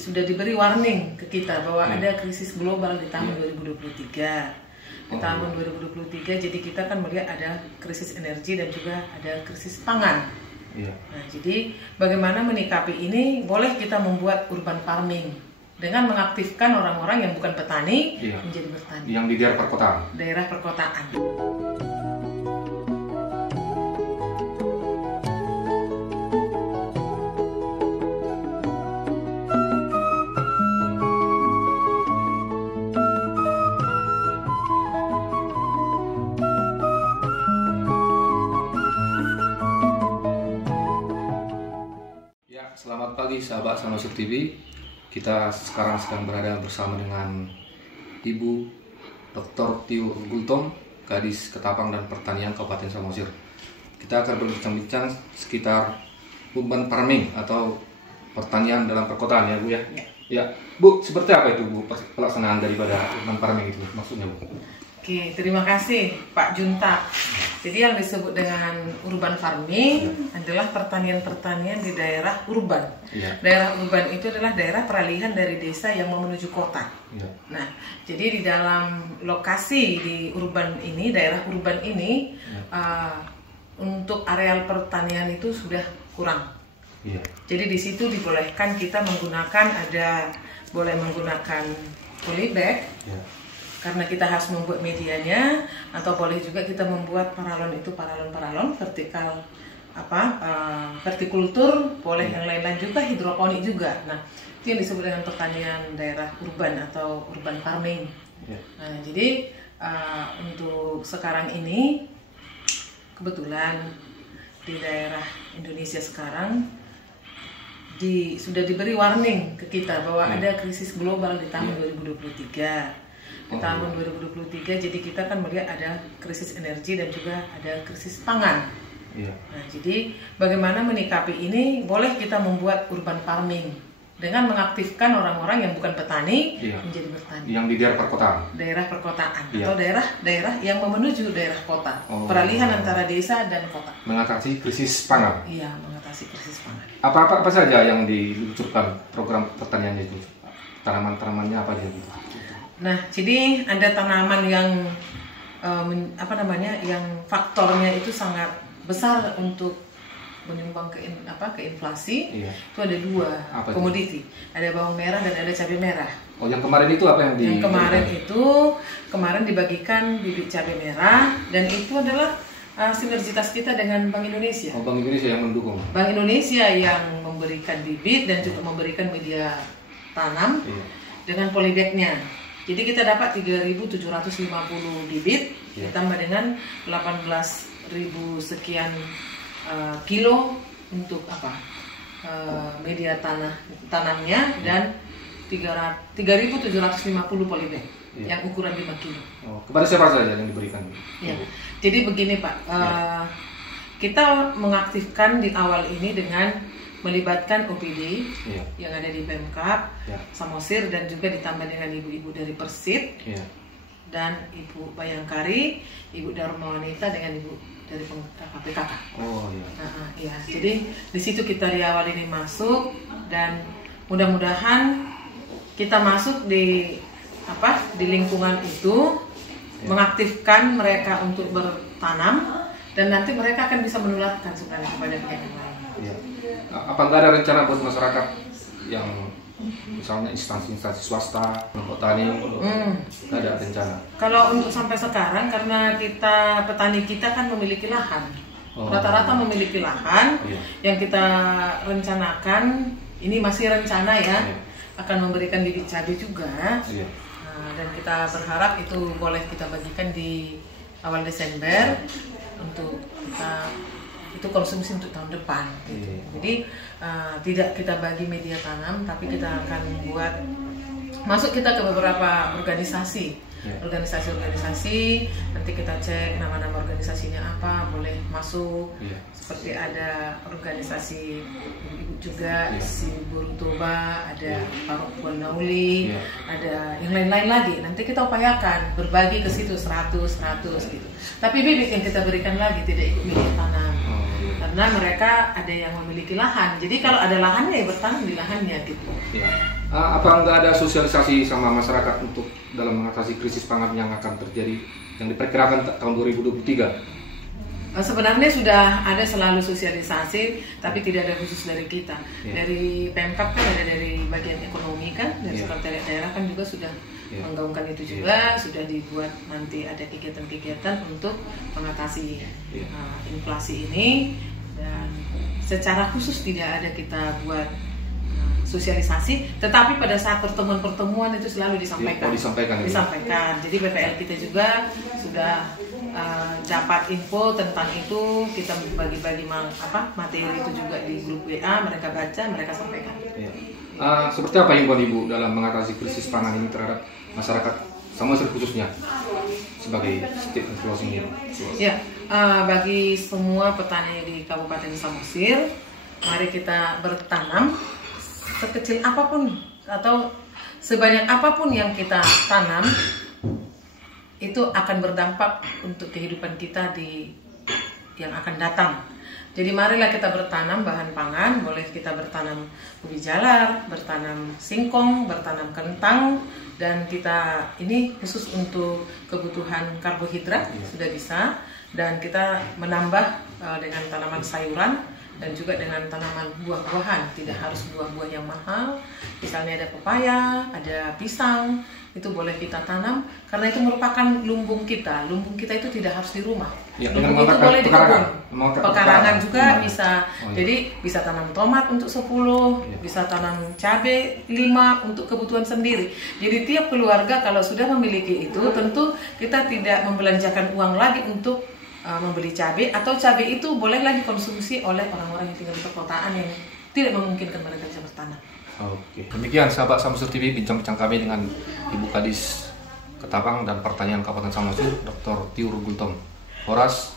sudah diberi warning ke kita bahwa ada krisis global di tahun 2023. Di tahun 2023 jadi kita kan melihat ada krisis energi dan juga ada krisis pangan. Nah, jadi bagaimana menyikapi ini? Boleh kita membuat urban farming dengan mengaktifkan orang-orang yang bukan petani menjadi bertani. Yang di daerah perkotaan. Daerah perkotaan. Selamat pagi sahabat Samosir TV. Kita sekarang sedang berada bersama dengan Ibu Dr. Tio Gultom, Kadis Ketapang dan Pertanian Kabupaten Samosir. Kita akan berbincang-bincang sekitar urban farming atau pertanian dalam perkotaan ya Bu ya. Ya, Bu, seperti apa itu Bu pelaksanaan daripada urban farming itu maksudnya Bu? Oke, terima kasih Pak Junta. Jadi yang disebut dengan urban farming adalah pertanian-pertanian di daerah urban. Daerah urban itu adalah daerah peralihan dari desa yang mau menuju kota. Nah, jadi di dalam lokasi di urban ini, daerah urban ini, untuk areal pertanian itu sudah kurang. Jadi di situ dibolehkan kita menggunakan boleh menggunakan polybag. Karena kita harus membuat medianya, atau boleh juga kita membuat paralon vertikal vertikultur, boleh yang lain-lain juga, hidroponik juga. Nah, itu yang disebut dengan pertanian daerah urban atau urban farming. Nah, jadi untuk sekarang ini kebetulan di daerah Indonesia sekarang sudah diberi warning ke kita bahwa ada krisis global di tahun 2023. Di tahun 2023 jadi kita kan melihat ada krisis energi dan juga ada krisis pangan. Nah, jadi bagaimana menyikapi ini? Boleh kita membuat urban farming dengan mengaktifkan orang-orang yang bukan petani menjadi bertani. Yang di daerah perkotaan. Daerah perkotaan atau daerah yang menuju daerah kota. Peralihan antara desa dan kota. Mengatasi krisis pangan. Iya, mengatasi krisis pangan. Apa saja yang diluncurkan program pertanian itu? Tanaman-tanamannya apa aja gitu? Nah, jadi ada tanaman yang yang faktornya itu sangat besar untuk menyumbang ke inflasi. Itu ada dua komoditi, ada bawang merah dan ada cabai merah. Oh, yang kemarin itu apa yang Yang kemarin dibagikan bibit cabai merah, dan itu adalah sinergitas kita dengan Bank Indonesia. Bank Indonesia yang mendukung. Bank Indonesia yang memberikan bibit dan juga memberikan media tanam dengan polybagnya. Jadi kita dapat 3.750 bibit ditambah dengan 18.000 sekian kilo untuk media tanamnya dan 3.750 polybag yang ukuran 5 kilo. Kepada siapa saja yang diberikan? Jadi begini Pak, kita mengaktifkan di awal ini dengan melibatkan OPD yang ada di Pemkab, Samosir, dan juga ditambah dengan ibu-ibu dari Persit dan Ibu Bayangkari, Ibu Dharma Wanita dengan Ibu dari PKK. Jadi di situ kita di awal ini masuk, dan mudah-mudahan kita masuk di lingkungan itu, mengaktifkan mereka untuk bertanam, dan nanti mereka akan bisa menularkan sebenarnya kepada pihak yang lain. Apa nggak ada rencana buat masyarakat yang misalnya instansi-instansi swasta, petani, nggak ada rencana? Kalau untuk sampai sekarang, karena petani kita kan memiliki lahan, rata-rata memiliki lahan, yang kita rencanakan, ini masih rencana akan memberikan bibit cabai juga, dan kita berharap itu boleh kita bagikan di awal Desember untuk itu konsumsi untuk tahun depan. Jadi tidak kita bagi media tanam, tapi kita akan masuk kita ke beberapa organisasi, nanti kita cek nama-nama organisasinya apa, boleh masuk. Seperti ada organisasi ibu juga, si Burung Toba, ada Parok Buan Nauli, ada yang lain-lain lagi. Nanti kita upayakan berbagi ke situ 100 gitu. Tapi bibit yang kita berikan lagi tidak ikut media tanam. Tapi karena mereka ada yang memiliki lahan. Jadi kalau ada lahannya ya bertanam di lahannya gitu. Ya. Apa nggak ada sosialisasi sama masyarakat untuk dalam mengatasi krisis pangan yang akan terjadi yang diperkirakan tahun 2023? Sebenarnya sudah ada selalu sosialisasi, tapi tidak ada khusus dari kita. Dari Pemkab kan ada dari bagian ekonomi kan, dari sekretariat daerah kan juga sudah menggaungkan itu juga, sudah dibuat nanti ada kegiatan-kegiatan untuk mengatasi inflasi ini, dan secara khusus tidak ada kita buat sosialisasi, tetapi pada saat pertemuan-pertemuan itu selalu disampaikan. Disampaikan. Jadi BPL kita juga sudah dapat info tentang itu, kita bagi-bagi materi itu juga di grup WA, mereka baca, mereka sampaikan. Seperti apa himbauan Ibu dalam mengatasi krisis pangan ini terhadap masyarakat Samosir khususnya sebagai statement closing ini? Bagi semua petani di Kabupaten Samosir, mari kita bertanam sekecil apapun atau sebanyak apapun yang kita tanam, itu akan berdampak untuk kehidupan kita yang akan datang. Jadi marilah kita bertanam bahan pangan, boleh kita bertanam ubi jalar, bertanam singkong, bertanam kentang, dan kita ini khusus untuk kebutuhan karbohidrat sudah bisa, dan kita menambah dengan tanaman sayuran dan juga dengan tanaman buah-buahan. Tidak harus buah-buah yang mahal, misalnya ada pepaya, ada pisang, itu boleh kita tanam karena itu merupakan lumbung kita. Lumbung kita itu tidak harus di rumah. Lumbung itu boleh di kebun. Pekarangan juga bisa. Jadi bisa tanam tomat untuk 10, bisa tanam cabai 5 untuk kebutuhan sendiri. Jadi tiap keluarga kalau sudah memiliki itu, tentu kita tidak membelanjakan uang lagi untuk membeli cabai, atau cabai itu bolehlah dikonsumsi oleh orang-orang yang tinggal di perkotaan yang tidak memungkinkan mereka bisa bertanam. Oke, demikian sahabat Samosir TV bincang-bincang kami dengan Ibu Kadis Ketapang dan Pertanian Kabupaten Samosir, Dr. Tiur Gultom. Horas.